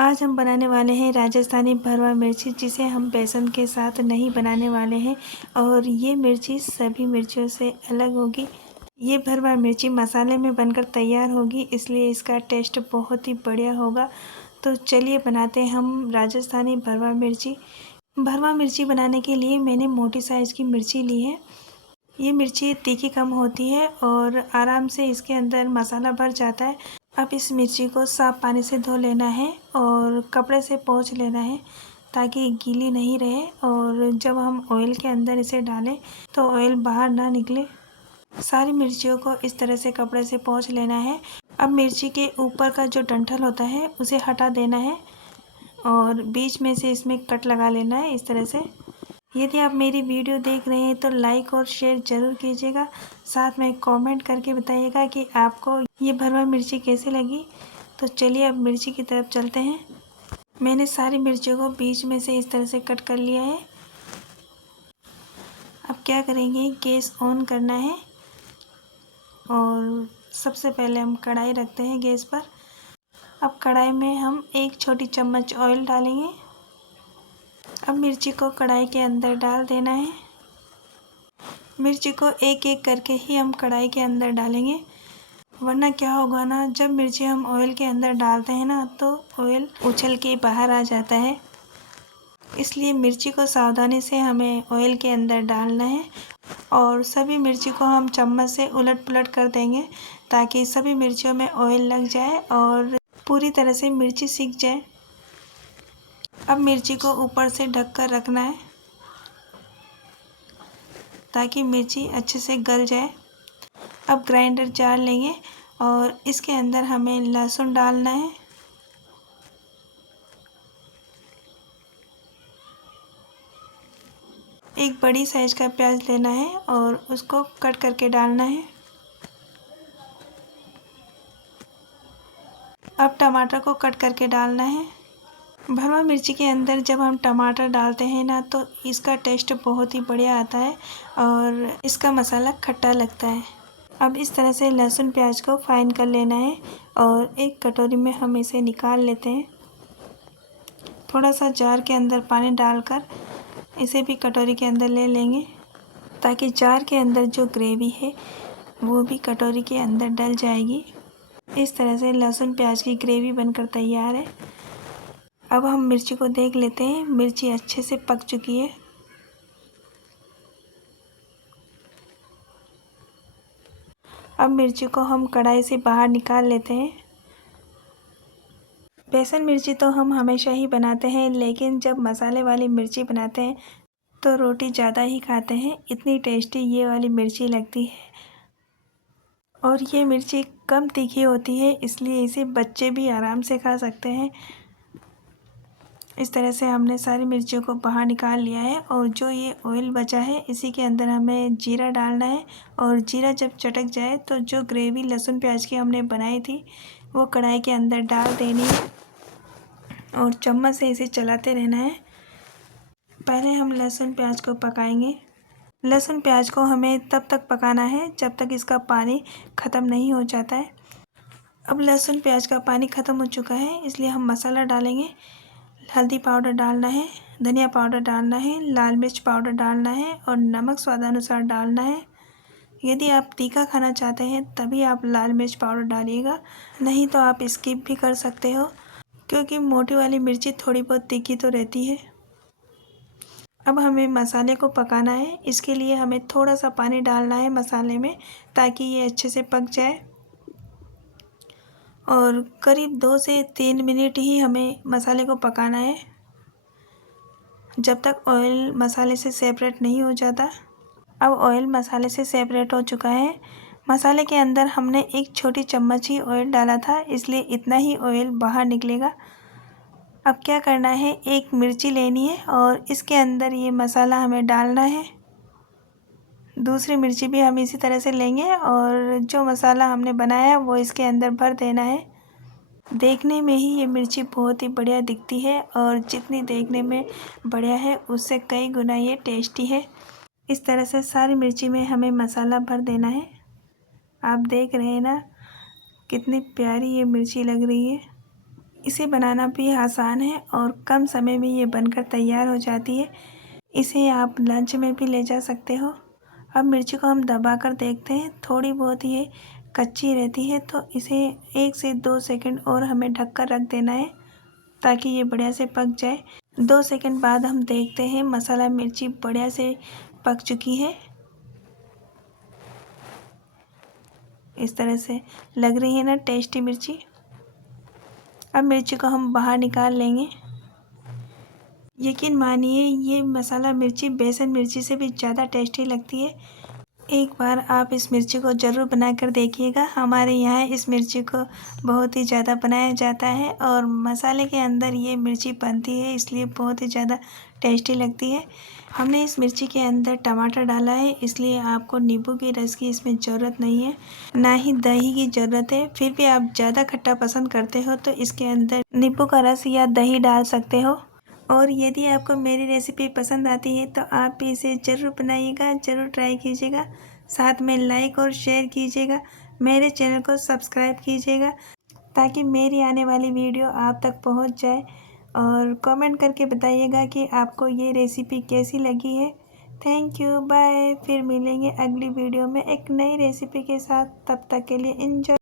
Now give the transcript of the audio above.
आज हम बनाने वाले हैं राजस्थानी भरवा मिर्ची, जिसे हम बेसन के साथ नहीं बनाने वाले हैं और ये मिर्ची सभी मिर्चियों से अलग होगी। ये भरवा मिर्ची मसाले में बनकर तैयार होगी, इसलिए इसका टेस्ट बहुत ही बढ़िया होगा। तो चलिए बनाते हैं हम राजस्थानी भरवा मिर्ची। भरवा मिर्ची बनाने के लिए मैंने मोटी साइज़ की मिर्ची ली है। ये मिर्ची तीखी कम होती है और आराम से इसके अंदर मसाला भर जाता है। अब इस मिर्ची को साफ़ पानी से धो लेना है और कपड़े से पोंछ लेना है ताकि गीली नहीं रहे, और जब हम ऑयल के अंदर इसे डालें तो ऑयल बाहर ना निकले। सारी मिर्चियों को इस तरह से कपड़े से पोंछ लेना है। अब मिर्ची के ऊपर का जो डंठल होता है उसे हटा देना है और बीच में से इसमें कट लगा लेना है इस तरह से। यदि आप मेरी वीडियो देख रहे हैं तो लाइक और शेयर ज़रूर कीजिएगा, साथ में कमेंट करके बताइएगा कि आपको ये भरवा मिर्ची कैसी लगी। तो चलिए अब मिर्ची की तरफ चलते हैं। मैंने सारी मिर्चियों को बीच में से इस तरह से कट कर लिया है। अब क्या करेंगे, गैस ऑन करना है और सबसे पहले हम कढ़ाई रखते हैं गैस पर। अब कढ़ाई में हम 1 छोटी चम्मच ऑयल डालेंगे। अब मिर्ची को कढ़ाई के अंदर डाल देना है। मिर्ची को एक एक करके ही हम कढ़ाई के अंदर डालेंगे, वरना क्या होगा ना, जब मिर्ची हम ऑयल के अंदर डालते हैं ना तो ऑयल उछल के बाहर आ जाता है। इसलिए मिर्ची को सावधानी से हमें ऑयल के अंदर डालना है और सभी मिर्ची को हम चम्मच से उलट पुलट कर देंगे ताकि सभी मिर्चियों में ऑयल लग जाए और पूरी तरह से मिर्ची सिक जाए। अब मिर्ची को ऊपर से ढक कर रखना है ताकि मिर्ची अच्छे से गल जाए। अब ग्राइंडर जार लेंगे और इसके अंदर हमें लहसुन डालना है। एक बड़ी साइज़ का प्याज लेना है और उसको कट करके डालना है। अब टमाटर को कट करके डालना है। भरवा मिर्ची के अंदर जब हम टमाटर डालते हैं ना तो इसका टेस्ट बहुत ही बढ़िया आता है और इसका मसाला खट्टा लगता है। अब इस तरह से लहसुन प्याज को फाइन कर लेना है और एक कटोरी में हम इसे निकाल लेते हैं। थोड़ा सा जार के अंदर पानी डालकर इसे भी कटोरी के अंदर ले लेंगे ताकि जार के अंदर जो ग्रेवी है वो भी कटोरी के अंदर डल जाएगी। इस तरह से लहसुन प्याज की ग्रेवी बनकर तैयार है। अब हम मिर्ची को देख लेते हैं, मिर्ची अच्छे से पक चुकी है। अब मिर्ची को हम कढ़ाई से बाहर निकाल लेते हैं। बेसन मिर्ची तो हम हमेशा ही बनाते हैं, लेकिन जब मसाले वाली मिर्ची बनाते हैं तो रोटी ज़्यादा ही खाते हैं, इतनी टेस्टी ये वाली मिर्ची लगती है। और ये मिर्ची कम तीखी होती है, इसलिए इसे बच्चे भी आराम से खा सकते हैं। इस तरह से हमने सारी मिर्चियों को बाहर निकाल लिया है और जो ये ऑयल बचा है इसी के अंदर हमें जीरा डालना है और जीरा जब चटक जाए तो जो ग्रेवी लहसुन प्याज की हमने बनाई थी वो कढ़ाई के अंदर डाल देनी है और चम्मच से इसे चलाते रहना है। पहले हम लहसुन प्याज को पकाएंगे। लहसुन प्याज को हमें तब तक पकाना है जब तक इसका पानी ख़त्म नहीं हो जाता है। अब लहसुन प्याज का पानी ख़त्म हो चुका है, इसलिए हम मसाला डालेंगे। हल्दी पाउडर डालना है, धनिया पाउडर डालना है, लाल मिर्च पाउडर डालना है और नमक स्वादानुसार डालना है। यदि आप तीखा खाना चाहते हैं तभी आप लाल मिर्च पाउडर डालिएगा, नहीं तो आप स्किप भी कर सकते हो क्योंकि मोटी वाली मिर्ची थोड़ी बहुत तीखी तो रहती है। अब हमें मसाले को पकाना है, इसके लिए हमें थोड़ा सा पानी डालना है मसाले में ताकि ये अच्छे से पक जाए और करीब 2 से 3 मिनट ही हमें मसाले को पकाना है जब तक ऑयल मसाले से सेपरेट नहीं हो जाता। अब ऑयल मसाले से सेपरेट हो चुका है। मसाले के अंदर हमने 1 छोटी चम्मच ही ऑयल डाला था, इसलिए इतना ही ऑयल बाहर निकलेगा। अब क्या करना है, एक मिर्ची लेनी है और इसके अंदर ये मसाला हमें डालना है। दूसरी मिर्ची भी हम इसी तरह से लेंगे और जो मसाला हमने बनाया है वो इसके अंदर भर देना है। देखने में ही ये मिर्ची बहुत ही बढ़िया दिखती है और जितनी देखने में बढ़िया है उससे कई गुना ये टेस्टी है। इस तरह से सारी मिर्ची में हमें मसाला भर देना है। आप देख रहे हैं ना कितनी प्यारी ये मिर्ची लग रही है। इसे बनाना भी आसान है और कम समय में ये बनकर तैयार हो जाती है। इसे आप लंच में भी ले जा सकते हो। अब मिर्ची को हम दबाकर देखते हैं, थोड़ी बहुत ये कच्ची रहती है तो इसे 1 से 2 सेकंड और हमें ढककर रख देना है ताकि ये बढ़िया से पक जाए। 2 सेकंड बाद हम देखते हैं मसाला मिर्ची बढ़िया से पक चुकी है। इस तरह से लग रही है ना टेस्टी मिर्ची। अब मिर्ची को हम बाहर निकाल लेंगे। यकीन मानिए ये मसाला मिर्ची बेसन मिर्ची से भी ज़्यादा टेस्टी लगती है। एक बार आप इस मिर्ची को ज़रूर बनाकर देखिएगा। हमारे यहाँ इस मिर्ची को बहुत ही ज़्यादा बनाया जाता है और मसाले के अंदर ये मिर्ची बनती है, इसलिए बहुत ही ज़्यादा टेस्टी लगती है। हमने इस मिर्ची के अंदर टमाटर डाला है, इसलिए आपको नींबू के रस की इसमें ज़रूरत नहीं है, ना ही दही की ज़रूरत है। फिर भी आप ज़्यादा खट्टा पसंद करते हो तो इसके अंदर नींबू का रस या दही डाल सकते हो। और यदि आपको मेरी रेसिपी पसंद आती है तो आप भी इसे ज़रूर बनाइएगा, ज़रूर ट्राई कीजिएगा। साथ में लाइक और शेयर कीजिएगा। मेरे चैनल को सब्सक्राइब कीजिएगा ताकि मेरी आने वाली वीडियो आप तक पहुंच जाए। और कमेंट करके बताइएगा कि आपको ये रेसिपी कैसी लगी है। Thank you, bye. फिर मिलेंगे अगली वीडियो में एक नई रेसिपी के साथ। तब तक के लिए एंजॉय।